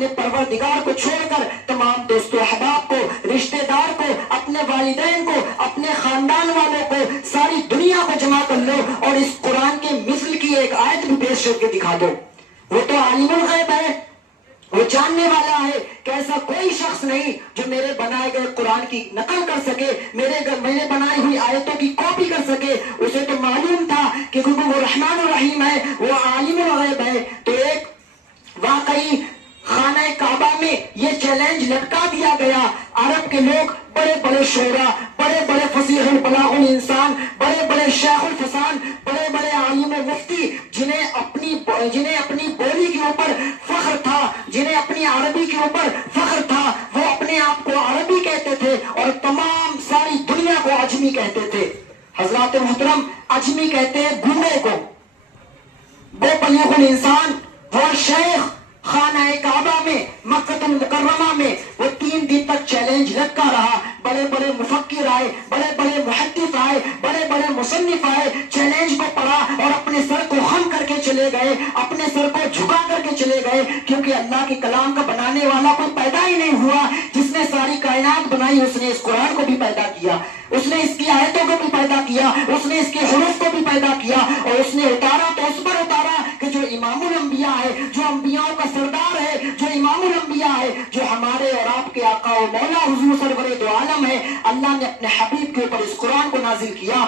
اپنے پروردگار کو چھوڑ کر تمام دوستوں احباب کو، رشتہ دار کو، اپنے والدین کو، اپنے خاندان والوں کو، ساری دنیا کو جمع کر لو اور اس قرآن کے مثل کی ایک آیت بھی پیش کر کے دکھا دو۔ وہ تو عالم الغیب ہے، وہ جاننے والا ہے کہ ایسا کوئی شخص نہیں جو میرے بنائے گئے قرآن کی نقل کر سکے، میں نے بنائی ہوئی آیتوں کی کاپی کر سکے۔ اسے تو معلوم تھا کہ کیونکہ وہ رحمان الرحیم ہے، وہ عالم الغیب ہے۔ تو ایک واقعی خانہ کعبہ میں یہ چیلنج لٹکا دیا گیا۔ عرب کے لوگ بڑے بڑے شعرا، بڑے بڑے فصیح البلاغ الانسان، بڑے بڑے شیخ الفسان، بڑے بڑے عالم مفتی، جنہیں اپنی بولی کے اوپر فخر تھا، جنہیں اپنی عربی کے اوپر فخر تھا، وہ اپنے آپ کو عربی کہتے تھے اور تمام ساری دنیا کو عجمی کہتے تھے۔ حضرات محترم، عجمی کہتے ہیں گونگے کو۔ بے بلیغ الانسان، وہ شیخ خانہ کعبہ میں مکہ المکرمہ میں وہ 3 دن تک چیلنج لٹکا رہا۔ بڑے بڑے مفکر آئے، بڑے بڑے محدث آئے، بڑے بڑے مصنف آئے، چیلنج کو پڑھا اور اپنے سر کو خم کر کے چلے گئے، اپنے سر کو جھکا کر کے چلے گئے، کیونکہ اللہ کے کلام کا بنانے والا کوئی پیدا ہی نہیں ہوا۔ جس نے ساری کائنات بنائی اس نے اس قرآن کو بھی پیدا کیا، اس نے اس کی آیتوں کو بھی پیدا کیا، اس نے اس کے حروف کو بھی پیدا کیا، اور اس نے اتارا تو اس پر اتارا کہ جو امام الانبیاء ہے، جو انبیاء کا سردار ہے، جو امام الانبیاء ہے، جو ہمارے اور آپ کے آقا و مولا حضور سرور دو عالم ہے، اللہ نے اپنے حبیب کے اوپر اس قرآن کو نازل کیا۔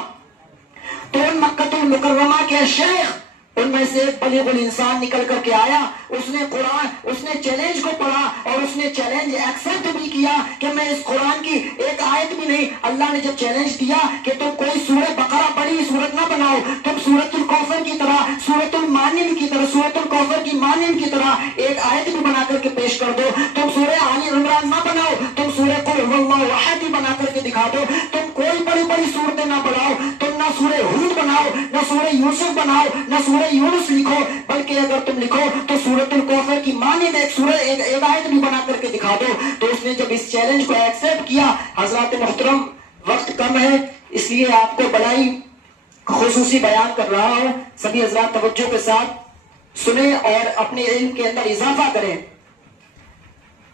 تو ان مکہ المکرمہ کے شیخ، ان میں سے ایک بلیغ الانسان نکل کر کے آیا، اس نے چیلنج کو پڑھا اور اس نے چیلنج ایکسپٹ بھی کیا کہ میں اس قرآن کی ایک آیت بھی نہیں۔ اللہ نے جب چیلنج دیا کہ تم کوئی سورہ بقرہ بڑی سورت نہ بناؤ، تم سورۃ الکوثر کی طرح، سورۃ المانن کی طرح، سورۃ الکوثر کی مانن کی طرح ایک آیت بھی بنا کر کے پیش کر دو، تم سورہ آل عمران نہ بناؤ، تم سورہ قل هو اللہ احد بنا کر کے دکھا دو، تم کوئی بڑی بڑی صورتیں نہ بناؤ، تم نہ سورہ ہود بناؤ، نہ سورہ یوسف بناؤ، نہ سورہ یونس لکھو، بلکہ اگر تم لکھو تو سورۃ الکوثر کی مانند ایک آیت بھی بنا کر کے دکھا دو۔ تو اس نے جب اس چیلنج کو ایکسپٹ کیا، حضرات محترم وقت کم ہے اس لیے آپ کو بڑائی خصوصی بیان کر رہا ہوں، سبھی حضرات توجہ کے ساتھ سنیں اور اپنے علم کے اندر اضافہ کریں۔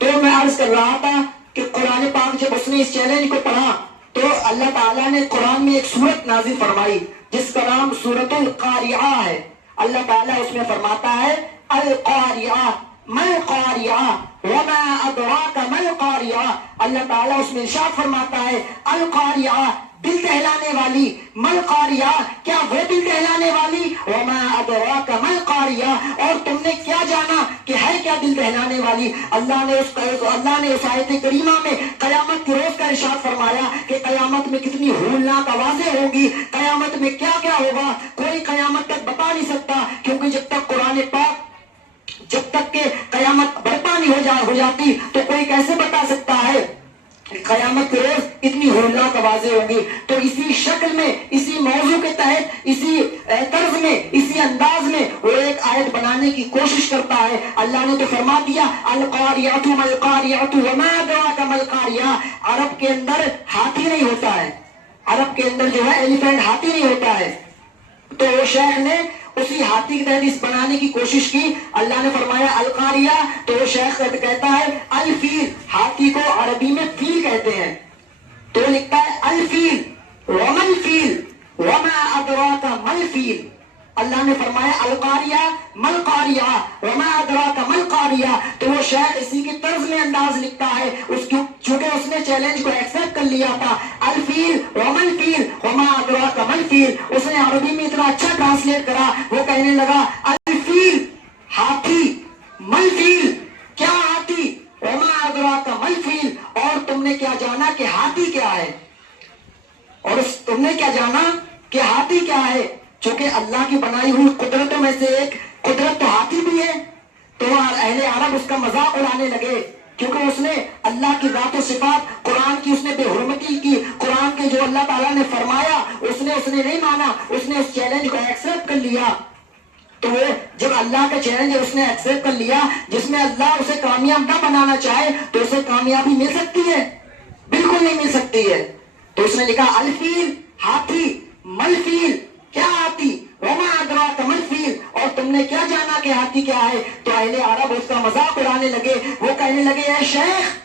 تو میں عرض کر رہا تھا کہ قرآن پاک جب اس نے اس چیلنج کو پڑھا تو اللہ تعالیٰ نے قرآن میں ایک سورت نازل فرمائی جس کا نام سورۃ القاریعہ ہے۔ اللہ تعالیٰ اس میں فرماتا ہے القاریعہ ما القاریعہ وما ادراک ما القاریعہ۔ اللہ تعالیٰ اس میں ارشاد فرماتا ہے القاریعہ، دل دہلانے والی، ما القاریعہ، کیا وہ دل دہلانے والی، وما ادراک ما القاریعہ، اور تم نے کیا جانا کہ ہے کیا دل دہلانے والی۔ اللہ نے اس آیت کریمہ میں قیامت کے روز کا ارشاد فرمایا کہ قیامت میں کتنی ہولناک آوازیں ہوں گی، قیامت میں کیا کیا ہوگا، کوئی قیامت تک بتا نہیں سکتا، کیونکہ جب تک قرآن پاک جب تک کہ قیامت برپا نہیں ہو جاتی تو کوئی کیسے بتا سکتا ہے قیامت کے روز اتنی ہولناک آوازیں ہوں گی۔ تو اسی شکل میں، اسی موضوع کے تحت، اسی طرز میں، اسی انداز میں وہ ایک آیت بنانے کی کوشش کرتا ہے۔ اللہ نے تو فرما دیا القاریعۃ ما القاریعۃ وما ادراک ما القاریعہ۔ عرب کے اندر ہاتھی نہیں ہوتا ہے، عرب کے اندر جو ہے ایلیفینٹ ہاتھی نہیں ہوتا ہے، تو وہ شیخ نے اسی ہاتھی کی تحت بنانے کی کوشش کی۔ اللہ نے فرمایا القاریہ، تو وہ شیخ کہتا ہے الفیل، ہاتھی کو عربی میں فیل کہتے ہیں، تو لکھتا ہے الفیل وما الفیل وما ادراک ما الفیل۔ اللہ نے فرمایا القاریہ ما القاریہ وما ادراک ما القاریہ، تو وہ شیخ اسی کی طرز میں انداز لکھتا ہے، چونکہ اس نے چیلنج کو ایکسپٹ کر لیا تھا، الفیل وما الفیل وما ادراک ما الفیل۔ اس نے عربی میں اتنا اچھا ٹرانسلیٹ کرا، وہ کہنے لگا الفیل ہاتھی، ملفیل کیا ہاتھی، وما ادراک ما الفیل، اور تم نے کیا جانا کہ ہاتھی کیا ہے، اور تم نے کیا جانا کہ ہاتھی کیا ہے۔ چونکہ اللہ کی بنائی ہوئی قدرتوں میں سے ایک قدرت تو ہاتھی بھی ہے، تو اہل عرب اس کا مذاق اڑانے لگے، کیونکہ اس نے اللہ کی ذات و صفات، قرآن کی اس نے بے حرمتی کی، قرآن کے جو اللہ تعالیٰ نے فرمایا اس نے نہیں مانا، اس نے اس چیلنج کو ایکسپٹ کر لیا۔ تو وہ جب اللہ کا چیلنج اس نے ایکسپٹ کر لیا، جس میں اللہ اسے کامیاب نہ بنانا چاہے تو اسے کامیابی مل سکتی ہے؟ بالکل نہیں مل سکتی ہے۔ تو اس نے لکھا الفیل ہاتھی، ملفیل کیا ہاتھی، وما ادراک ما الفیل، اور تم نے کیا جانا کہ ہاتھی کیا ہے؟ تو اہل عرب اس کا مذاق اڑانے لگے، وہ کہنے لگے اے شیخ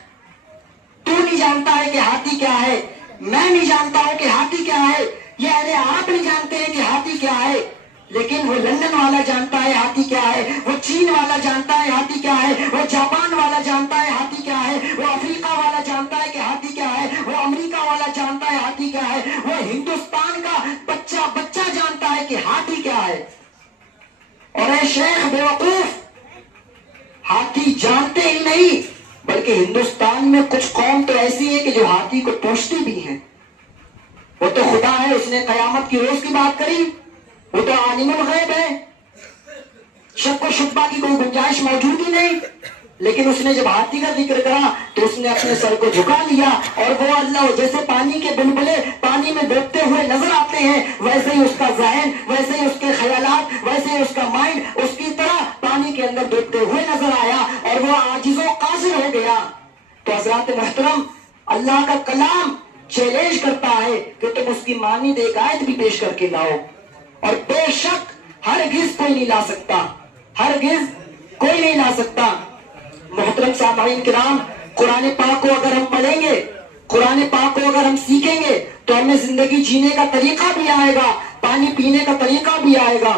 تو نہیں جانتا ہے کہ ہاتھی کیا ہے، میں نہیں جانتا ہوں کہ ہاتھی کیا ہے، یہ اہل عرب نہیں جانتے ہیں کہ ہاتھی کیا ہے، لیکن وہ لندن والا جانتا ہے ہاتھی کیا ہے، وہ چین والا جانتا ہے ہاتھی کیا ہے، وہ جاپان والا جانتا ہے ہاتھی کیا ہے، وہ افریقہ والا جانتا ہے کہ ہاتھی کیا ہے، وہ امریکہ والا جانتا ہے ہاتھی کیا ہے، وہ ہندوستان کا بچہ بچہ جانتا ہے کہ ہاتھی کیا ہے۔ اور اے شیخ بیوقوف، ہاتھی جانتے ہی نہیں، بلکہ ہندوستان میں کچھ قوم تو ایسی ہے کہ جو ہاتھی کو پوچھتی بھی ہیں۔ وہ تو خدا ہے، اس نے قیامت کی روز کی بات کری، وہ تو عالم الغیب ہے، شک و شبہ کی کوئی گنجائش موجود ہی نہیں، لیکن اس نے جب ہاتھی کا ذکر کرا تو اس نے اپنے سر کو جھکا لیا، اور وہ اللہ جیسے پانی کے بلبلے پانی میں ڈوبتے ہوئے نظر آتے ہیں، ویسے ہی اس کا ذہن، ویسے ہی اس کے خیالات، ویسے ہی اس کا مائنڈ اس کی طرح پانی کے اندر ڈوبتے ہوئے نظر آیا، اور وہ عاجز و قاصر ہو گیا۔ تو حضرات محترم، اللہ کا کلام چیلنج کرتا ہے کہ تم اس کی مانند ایک آیت بھی پیش کر کے لاؤ، اور بے شک ہرگز کوئی نہیں لا سکتا، ہرگز کوئی نہیں لا سکتا۔ محترم سامعین کرام، قرآن پاک کو اگر ہم پڑھیں گے، قرآن پاک کو اگر ہم سیکھیں گے تو ہمیں زندگی جینے کا طریقہ بھی آئے گا، پانی پینے کا طریقہ بھی آئے گا۔